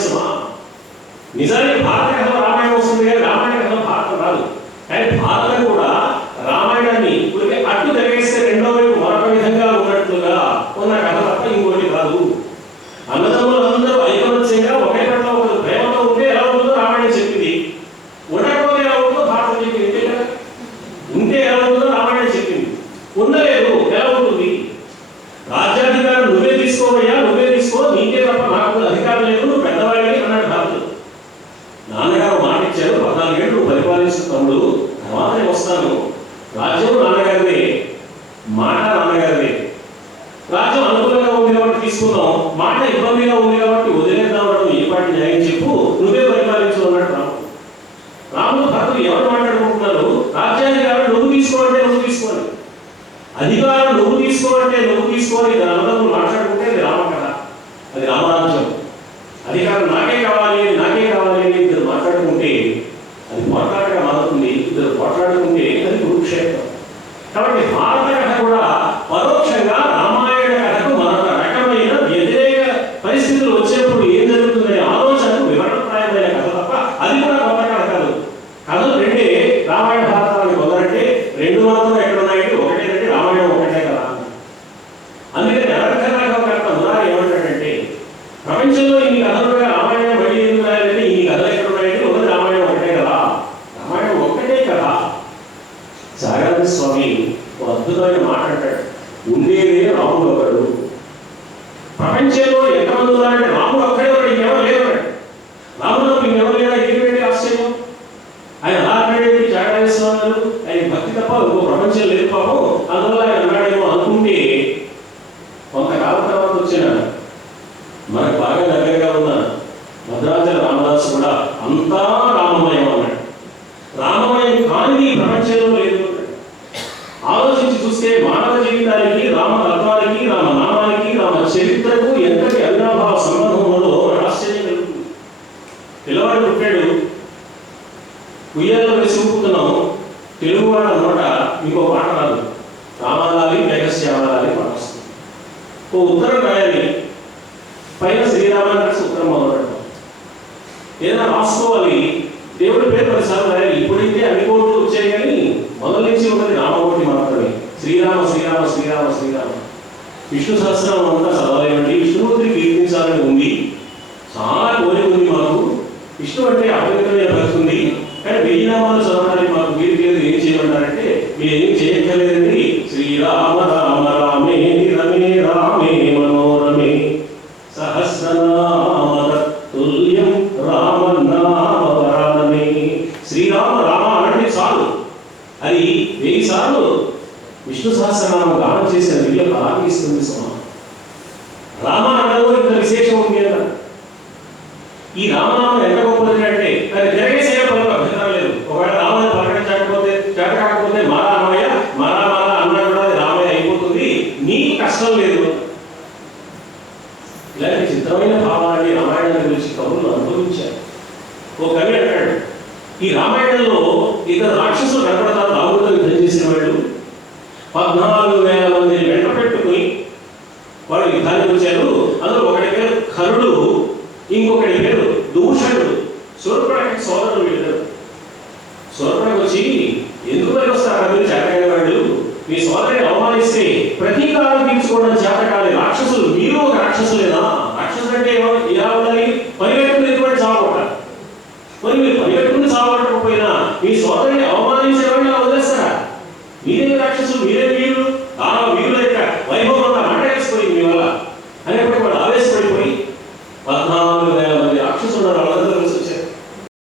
సమంజసమా? నిజానికి భారత కథలో రామాయణం వస్తుంది కానీ రామాయణ కథలో భారతం రాదు. కానీ భారతం కూడా రామాయణాన్ని ఇప్పటికే అడ్డు తరిగేస్తే రెండో వైపు మరొక విధంగా ఉన్నట్లుగా ఉన్న కథ తప్ప ఇంకోటి కాదు. అన్నదమ్ములందరూ ఐకమత్యంగా ఒకే పట్ల ఒకరు ప్రేమతో ఉంటే ఎలా ఉంటుందో రామాయణం చెప్పింది, ఉండకపోతే ఎలా ఉంటుందో భారతం చెప్పింది. అంతే కదా, ఉంటే ఎలా ఉంటుందో రామాయణం చెప్పింది, ఉండలేదు ఎలా ఉంటుంది? రాజ్యాధికారం నువ్వే తీసుకోవయ్యా, నువ్వే తీసుకో, నీకే తప్ప నాకు అధికారం లేదు, నువ్వు పెద్దవాడిని అన్నాడు భరతుడు. నాన్నగారు మాట ఇచ్చారు, 14 ఏళ్ళు నువ్వు పరిపాలించిన తమ్ముడు, తర్వాత వస్తాను, రాజ్యం నాన్నగారిదే, మాట నాన్నగారిదే. రాజ్యం అనుకూలంగా ఉంది కాబట్టి తీసుకుందాం, మాట ఇబ్బందిగా ఉంది కాబట్టి వదిలేద్దాం అనడం ఏ పాటి న్యాయం చెప్పు, నువ్వే పరిపాలించు అన్నాడు రాముడు. రాముడు భరతుడు ఎవరు మాట్లాడుకుంటున్నారు? రాజ్యాధికారం నువ్వు తీసుకోవాలంటే నువ్వు తీసుకోవాలి, అధికారం నువ్వు తీసుకోవాలంటే నువ్వు తీసుకోవాలి. దాని అన్నదమ్ములు మాట్లాడుకుంటే అది రామ కథ, అది రామరాజ్యం. అధికారం నాకే కావాలి నాకే కావాలి అని ఇద్దరు మాట్లాడుకుంటే అది పోట్లాటగా మారుతుంది, ఇద్దరు పోట్లాడుకుంటే అది కురుక్షేత్రం. కాబట్టి భారత కథ కూడా పరోక్షంగా రామాయణ కథకు మరొక రకమైన వ్యతిరేక పరిస్థితులు వచ్చేప్పుడు ఏం జరుగుతుందనే ఆలోచనకు వివరణప్రాయమైన కథ తప్ప అది కూడా కొత్త కథ కాదు. కథలు రెండే, రామాయణ భారతాన్ని కొందరంటే రెండు మాత్రం ఎక్కడున్నాయంటే ఒకటేనంటే రామాయణం ఒకటే కదా. అందుకని అర్థరాఘవ మురారి ఏమంటాడంటే, ప్రపంచంలో ఇన్ని కథలుగా రామాయణం మళ్ళీ ఎందుకు రాయాలంటే ఇన్ని కథలు ఎక్కడున్నాయంటే ఒకటి రామాయణం ఒకటే కదా, రామాయణం ఒక్కటే కదా. జాగరణ స్వామి ఒక అద్భుతమైన మాట అంటాడు, ఉండేదే రాముడు ఒకడు. ప్రపంచంలో ఎంతమంది ఉన్నారంటే రాముడు ఒక్కడే ఒకటి, ఇంకెవరు లేరు. రాముడు ఇంకెవరు లేదా? ఏంటంటే ఆశ్చర్యం. ఆయన అలా అన్నాడేంటి జాగరణ స్వామి గారు? ఆయన భక్తి తప్ప ఇంకో ప్రపంచం లేదు పాపం, అందువల్ల ఆయన అన్నాడేమో అనుకుంటే కొంతకాలం తర్వాత వచ్చిన మనకు బాగా దగ్గరగా ఉన్న భద్రాచల రామదాసు కూడా అంతా రామమయం అన్నాడు. రామమయం కానిది ఈ ప్రపంచంలో లేదు. ఆలోచించి చూస్తే మానవ జీవితానికి, రామ తత్వానికి, రామనామానికి, రామ చరిత్రకు ఎంతటి అవినాభావ సంబంధం ఉన్నదో ఆశ్చర్యం కలుగుతుంది. పిల్లవాడు పుట్టాడు, ఉయ్యాల్లో వేసి ఊపుతున్నాం, తెలుగువాడు అన్నమాట ఇంకో పాట రాదు, రామాలాలి మేఘశ్యామలాలి పాట వస్తుంది. ఓ ఉత్తరం రాయాలి, పైన శ్రీరామాన్ని రాసి ఉత్తరం మొదలు పెడతాం. ఏదైనా రాసుకోవాలి, దేవుడి పేరు 10 సార్లు రాయాలి. ఇప్పుడైతే అన్ని కోట్లు వచ్చాయి కానీ మొదలు నుంచి ఉన్నది రామకోటి మాత్రమే. శ్రీరామ శ్రీరామ శ్రీరామ శ్రీరామ. విష్ణు సహస్రం అంతా చదవాలండి, విష్ణుమూర్తిని కీర్తించాలని ఉంది, చాలా కోరిక ఉంది మాకు. విష్ణు అంటే అపవిత్రమైన భక్తి ఉంది, కానీ 1000 నామాలు చదవడానికి మాకు వీలు లేదు. ఏం చేయమంటారంటే మీరు ఏం చేయక్కర్లేదండి, శ్రీరామ రామ రామే రమే రామే మనోరమే సహస్రనామ తుల్యం రామనామవరానమే. శ్రీరామ రామ అంటే చాలు, అది 1000 సార్లు విష్ణు సహస్రనామం గానం చేసిన వీళ్ళకు ఆగిస్తుంది. రామ అనడంలో ఇంత విశేషం ఉంది అన్న. ఈ రామనామం ఎంత గొప్పది అంటే దాన్ని తిరగేసే పనులు అభ్యంతరం లేదు. ఒకవేళ రామని పలకరించకపోతే చేత కాకపోతే మారా అన్నమయ్య మారా మారా అన్నా కూడా అది రామయ్య అయిపోతుంది, నీకు కష్టం లేదు. ఇలాంటి చిత్రమైన భావాన్ని రామాయణాన్ని గురించి కవులు అనుభవించారు. ఓ కవి అంటాడు, ఈ రామాయణంలో ఇద్దరు రాక్షసులు కనపడతారు రాముడితో యుద్ధం చేసిన వాళ్ళు. 14,000 మందిని వెంట పెట్టుకుని వాళ్ళు యుద్ధానికి వచ్చారు. అందులో ఒకటి పేరు ఖరుడు, ఇంకొకటి పేరు దూషణుడు. శూర్పణఖకి సోదరుడు వీళ్ళిద్దరు. శూర్పణఖ వచ్చి, ఎందుకు పని వస్తారు మీరు చేతకాని వాళ్ళు, మీ సోదరుని అవమానిస్తే ప్రతీకారం తీర్చుకోవడం చేతకాని రాక్షసులు, మీరు ఒక రాక్షసులేనా? రాక్షసులు అంటే ఏమో